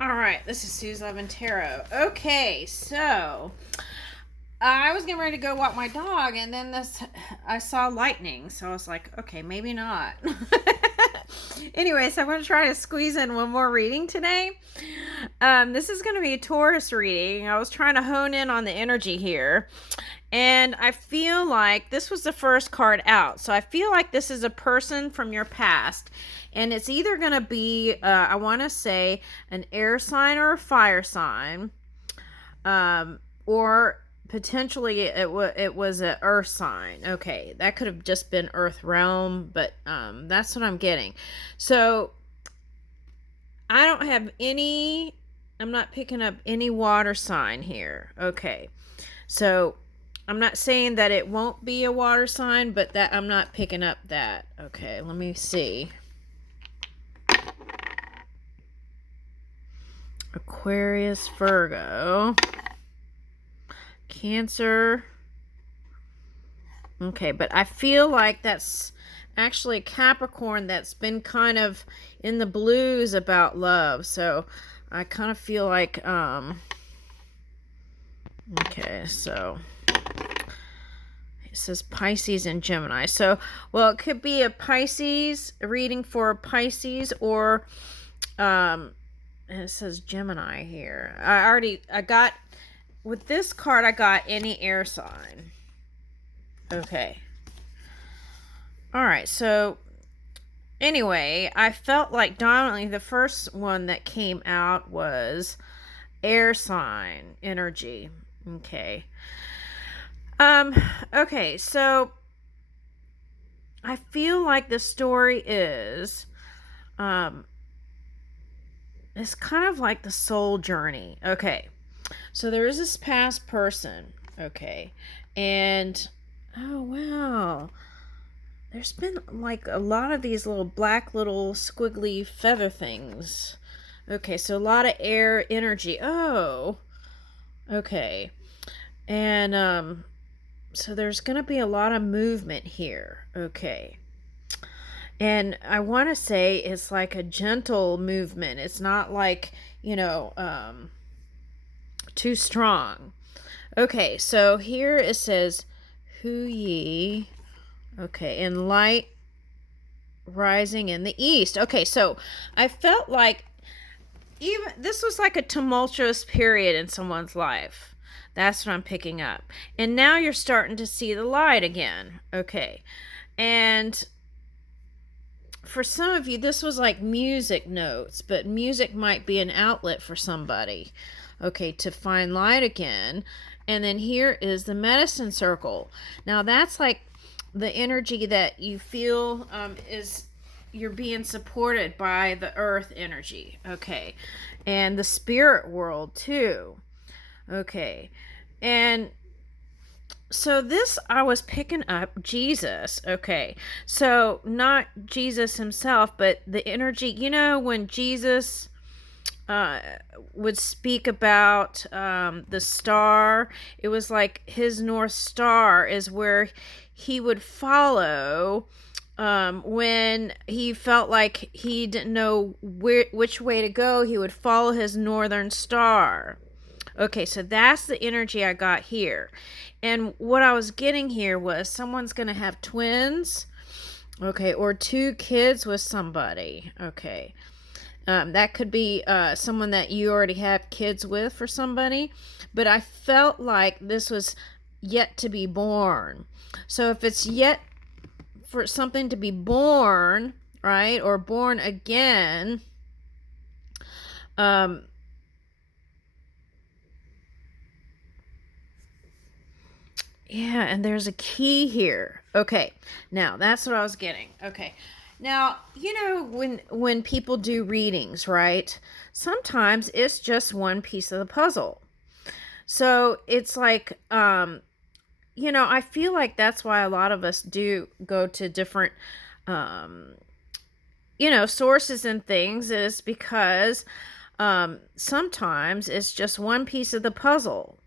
All right, this is Sue's Love and Tarot. Okay, so I was getting ready to go walk my dog, and then I saw lightning, so I was like, okay, maybe not. Anyways, I'm going to try to squeeze in one more reading today. This is going to be a Taurus reading. I was trying to hone in on the energy here, and I feel like this was the first card out. So I feel like this is a person from your past. And it's either going to be, I want to say, an air sign or a fire sign. Or potentially it was an earth sign. Okay, that could have just been earth realm, but that's what I'm getting. So I don't have any, I'm not picking up any water sign here. Okay, so I'm not saying that it won't be a water sign, but that I'm not picking up that. Okay, let me see. Aquarius, Virgo, Cancer. Okay, but I feel like that's actually Capricorn that's been kind of in the blues about love. So I kind of feel like, okay, so it says Pisces and Gemini. So, well, it could be a Pisces, a reading for a Pisces, or, and it says Gemini here. I got, with this card, I got any air sign. Okay. All right, so anyway, I felt like dominantly the first one that came out was air sign energy. Okay. Okay, so I feel like the story is it's kind of like the soul journey. Okay. So there is this past person, okay. And oh wow. There's been like a lot of these little black little squiggly feather things. Okay, so a lot of air energy. Oh. Okay. And so there's going to be a lot of movement here. Okay. And I want to say it's like a gentle movement. It's not like, too strong. Okay, so here it says, Hu Yi. Okay, in light rising in the east. Okay, so I felt like even this was like a tumultuous period in someone's life. That's what I'm picking up. And now you're starting to see the light again. Okay. And for some of you, this was like music notes, but music might be an outlet for somebody. Okay, to find light again. And then here is the medicine circle. Now that's like the energy that you feel is you're being supported by the earth energy. Okay. And the spirit world too. Okay. And so this, I was picking up Jesus. Okay. So not Jesus himself, but the energy, when Jesus would speak about the star, it was like his North Star is where he would follow when he felt like he didn't know which way to go. He would follow his northern star. Okay, so that's the energy I got here. And what I was getting here was someone's going to have twins, okay, or two kids with somebody, okay. That could be someone that you already have kids with for somebody. But I felt like this was yet to be born. So if it's yet for something to be born, right, or born again, yeah, and there's a key here. Okay, now that's what I was getting. Okay. Now, when people do readings, right? Sometimes it's just one piece of the puzzle. So it's like, I feel like that's why a lot of us do go to different, sources and things, is because sometimes it's just one piece of the puzzle.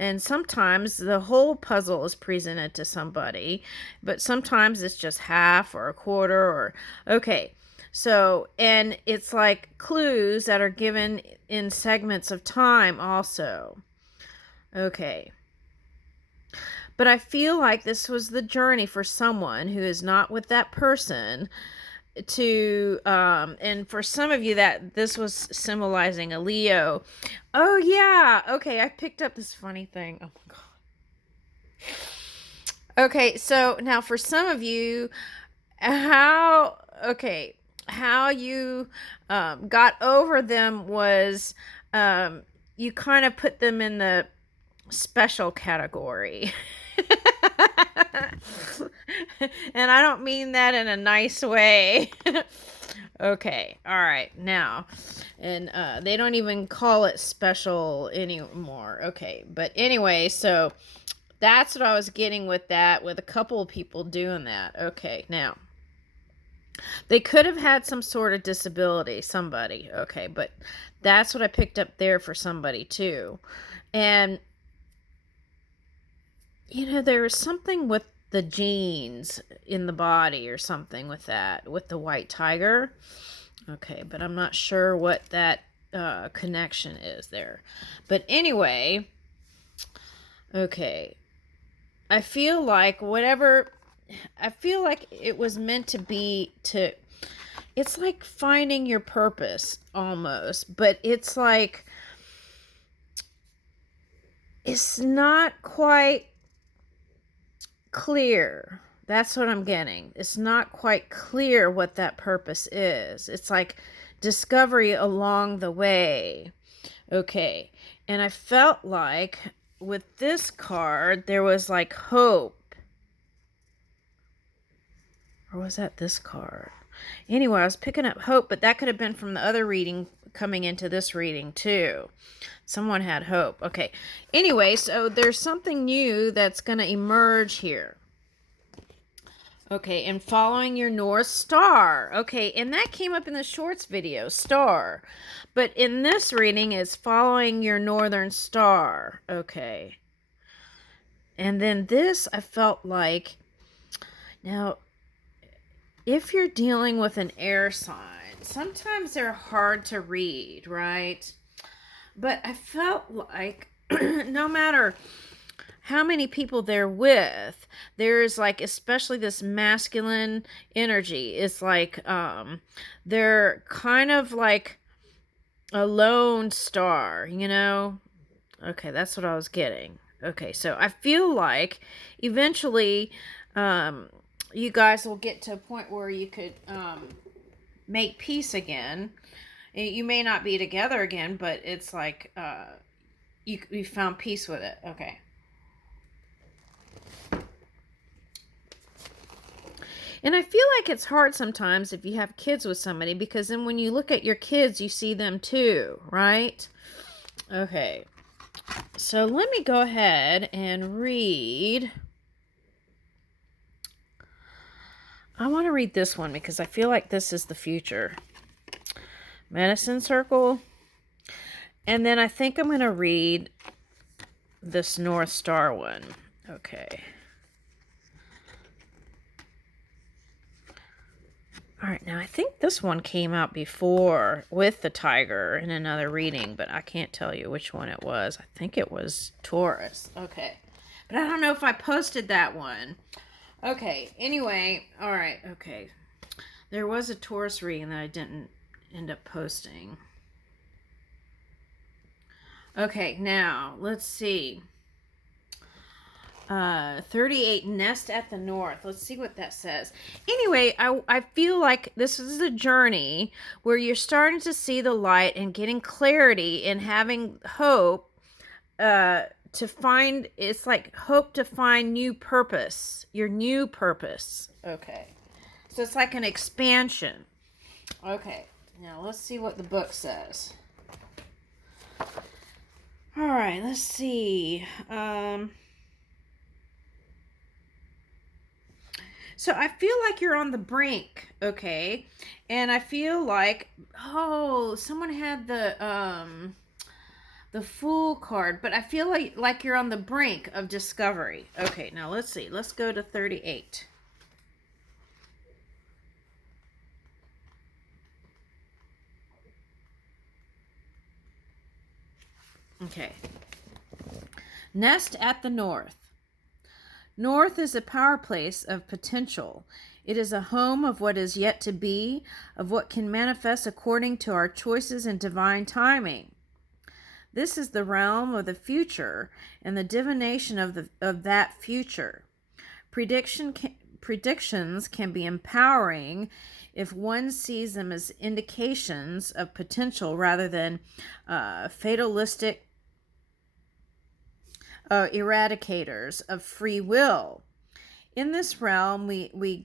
And sometimes the whole puzzle is presented to somebody, but sometimes it's just half or a quarter or, okay. So, and it's like clues that are given in segments of time also. Okay. But I feel like this was the journey for someone who is not with that person to and for some of you that this was symbolizing a Leo. Oh yeah. Okay, I picked up this funny thing. Oh my god. Okay, so now for some of you, how you got over them was you kind of put them in the special category. And I don't mean that in a nice way. Okay, all right, now, and they don't even call it special anymore. Okay, but anyway, so that's what I was getting with that, with a couple of people doing that. Okay, now, they could have had some sort of disability, somebody, okay, but that's what I picked up there for somebody too. And you know, there was something with the genes in the body or something with that, with the white tiger. Okay, but I'm not sure what that connection is there. But anyway, okay, I feel like it was meant to be it's like finding your purpose almost, but it's like, it's not quite clear. That's what I'm getting. It's not quite clear what that purpose is. It's like discovery along the way. Okay. And I felt like with this card, there was like hope. Or was that this card? Anyway, I was picking up hope, but that could have been from the other reading coming into this reading too. Someone had hope. Okay. Anyway, so there's something new that's going to emerge here. Okay, and following your North Star. Okay, and that came up in the shorts video, star. But in this reading, it's following your Northern Star. Okay. And then this, I felt like, now, if you're dealing with an air sign, sometimes they're hard to read, right? But I felt like no matter how many people they're with, there's like, especially this masculine energy. It's like they're kind of like a lone star, you know? Okay, that's what I was getting. Okay, so I feel like eventually you guys will get to a point where you could make peace again. You may not be together again, but it's like you found peace with it. Okay. And I feel like it's hard sometimes if you have kids with somebody, because then when you look at your kids, you see them too, right? Okay. So let me go ahead and read. I want to read this one because I feel like this is the future. Medicine Circle. And then I think I'm going to read this North Star one. Okay. All right, now I think this one came out before with the tiger in another reading, but I can't tell you which one it was. I think it was Taurus. Okay. But I don't know if I posted that one. Okay, anyway, all right, okay. There was a Taurus reading that I didn't end up posting. Okay, now, let's see. 38 Nest at the North. Let's see what that says. Anyway, I feel like this is a journey where you're starting to see the light and getting clarity and having hope to find, it's like hope to find new purpose, your new purpose. Okay. So it's like an expansion. Okay. Now let's see what the book says. All right, let's see. So I feel like you're on the brink, okay? And I feel like, oh, someone had the Fool card, but I feel like you're on the brink of discovery. Okay, now let's see. Let's go to 38. Okay. Nest at the North. North is a power place of potential. It is a home of what is yet to be, of what can manifest according to our choices and divine timing. This is the realm of the future and the divination of that future. Predictions can be empowering if one sees them as indications of potential rather than fatalistic eradicators of free will. In this realm, we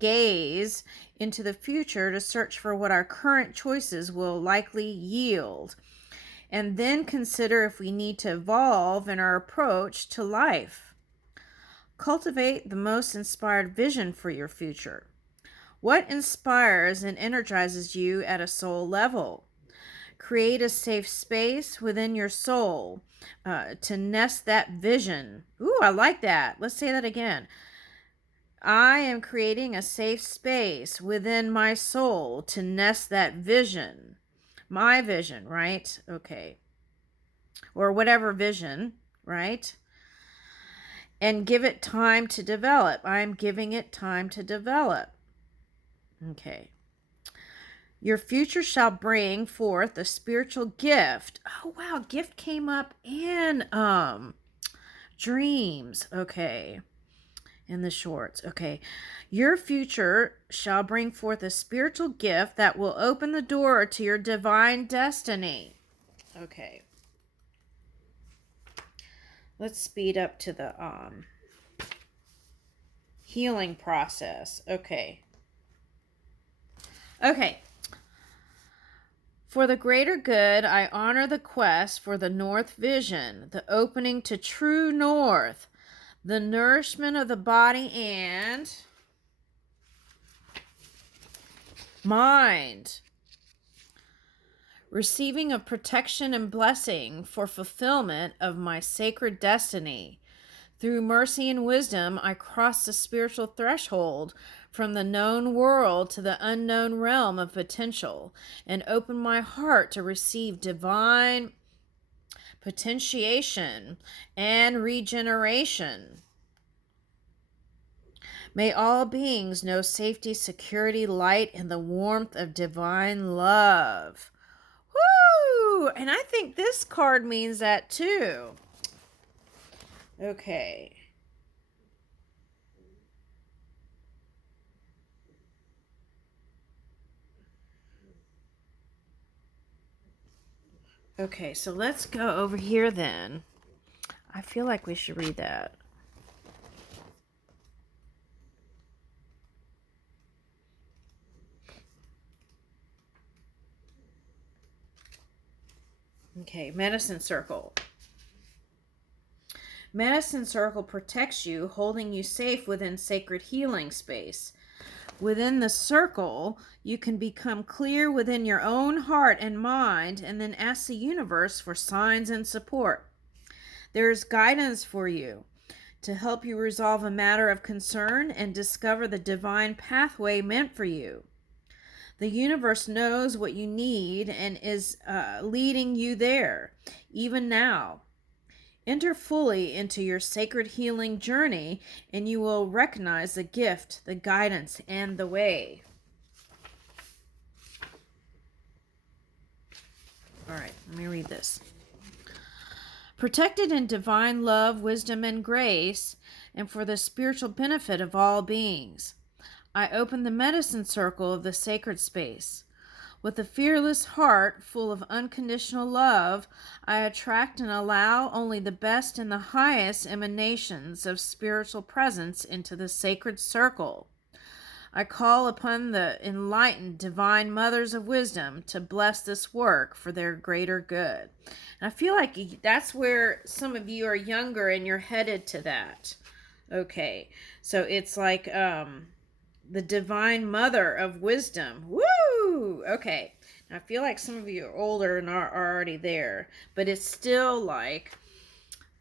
gaze into the future to search for what our current choices will likely yield, and then consider if we need to evolve in our approach to life. Cultivate the most inspired vision for your future. What inspires and energizes you at a soul level? Create a safe space within your soul to nest that vision. Ooh, I like that. Let's say that again. I am creating a safe space within my soul to nest that vision. My vision, right? Okay. Or whatever vision, right? And give it time to develop. I'm giving it time to develop. Okay. Your future shall bring forth a spiritual gift. Oh, wow. Gift came up in dreams. Okay. In the shorts. Okay. Your future shall bring forth a spiritual gift that will open the door to your divine destiny. Okay. Let's speed up to the healing process. Okay. Okay. For the greater good, I honor the quest for the North Vision, the opening to true North, the nourishment of the body and mind, receiving of protection and blessing for fulfillment of my sacred destiny. Through mercy and wisdom, I cross the spiritual threshold from the known world to the unknown realm of potential and open my heart to receive divine potentiation and regeneration. May all beings know safety, security, light, and the warmth of divine love. Woo! And I think this card means that too. Okay. Okay, so let's go over here then. I feel like we should read that. Okay, medicine circle. Medicine circle protects you, holding you safe within sacred healing space. Within the circle, you can become clear within your own heart and mind and then ask the universe for signs and support. There is guidance for you to help you resolve a matter of concern and discover the divine pathway meant for you. The universe knows what you need and is leading you there, even now. Enter fully into your sacred healing journey, and you will recognize the gift, the guidance, and the way. All right, let me read this. Protected in divine love, wisdom, and grace, and for the spiritual benefit of all beings, I open the medicine circle of the sacred space. With a fearless heart full of unconditional love, I attract and allow only the best and the highest emanations of spiritual presence into the sacred circle. I call upon the enlightened divine mothers of wisdom to bless this work for their greater good. And I feel like that's where some of you are younger and you're headed to that. Okay, so it's like the divine mother of wisdom. Woo! Okay. I feel like some of you are older and are already there, but it's still like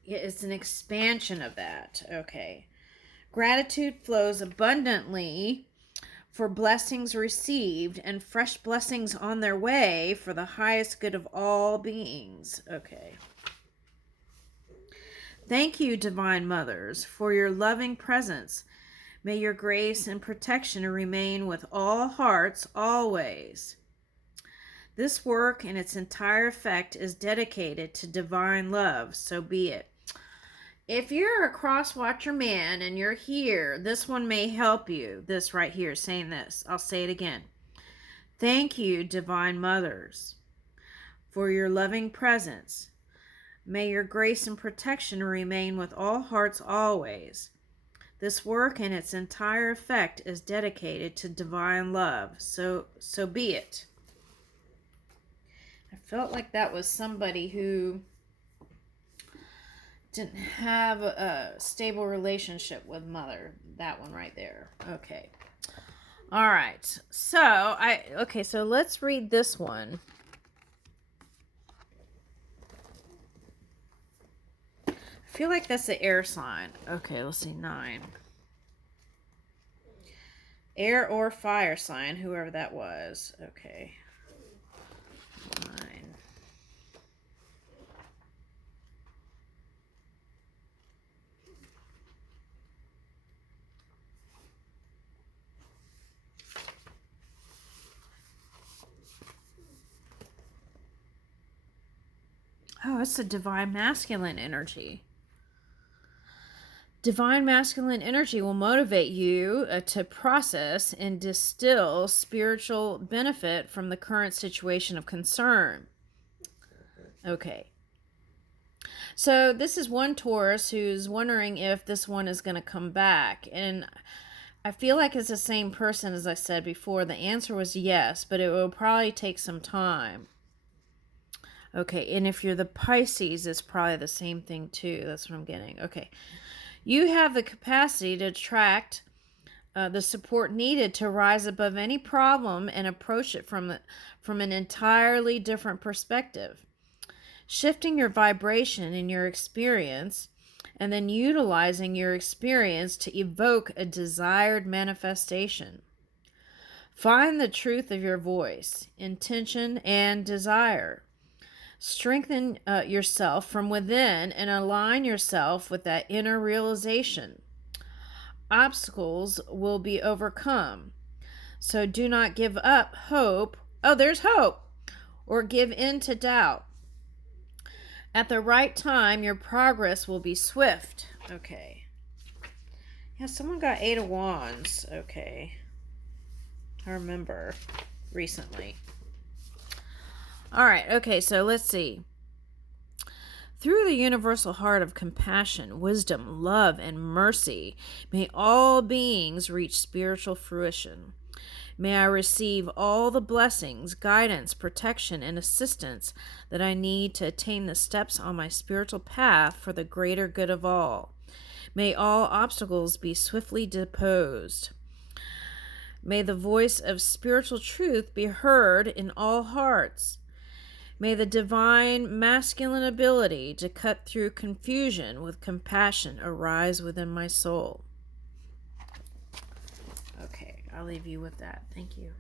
it's an expansion of that. Okay. Gratitude flows abundantly for blessings received and fresh blessings on their way for the highest good of all beings. Okay. Thank you, Divine Mothers, for your loving presence. May your grace and protection remain with all hearts always. This work in its entire effect is dedicated to divine love, so be it. If you're a cross-watcher man and you're here, this one may help you. This right here, saying this. I'll say it again. Thank you, Divine Mothers, for your loving presence. May your grace and protection remain with all hearts always. This work and its entire effect is dedicated to divine love, so be it. I felt like that was somebody who didn't have a stable relationship with mother. That one right there. Okay. All right. So let's read this one. I feel like that's the air sign. Okay, let's see. 9. Air or fire sign, whoever that was. Okay. 9. Oh, it's the divine masculine energy. Divine masculine energy will motivate you to process and distill spiritual benefit from the current situation of concern. Okay. So this is one Taurus who's wondering if this one is going to come back. And I feel like it's the same person as I said before. The answer was yes, but it will probably take some time. Okay, and if you're the Pisces, it's probably the same thing too. That's what I'm getting. Okay. You have the capacity to attract the support needed to rise above any problem and approach it from an entirely different perspective. Shifting your vibration in your experience and then utilizing your experience to evoke a desired manifestation. Find the truth of your voice, intention, and desire. Strengthen yourself from within and align yourself with that inner realization. Obstacles will be overcome. So do not give up hope. Oh, there's hope. Or give in to doubt. At the right time, your progress will be swift. Okay. Yeah, someone got 8 of Wands. Okay. I remember recently. All right, okay, so let's see. Through the universal heart of compassion, wisdom, love, and mercy, may all beings reach spiritual fruition. May I receive all the blessings, guidance, protection, and assistance that I need to attain the steps on my spiritual path for the greater good of all. May all obstacles be swiftly deposed. May the voice of spiritual truth be heard in all hearts. May the divine masculine ability to cut through confusion with compassion arise within my soul. Okay, I'll leave you with that. Thank you.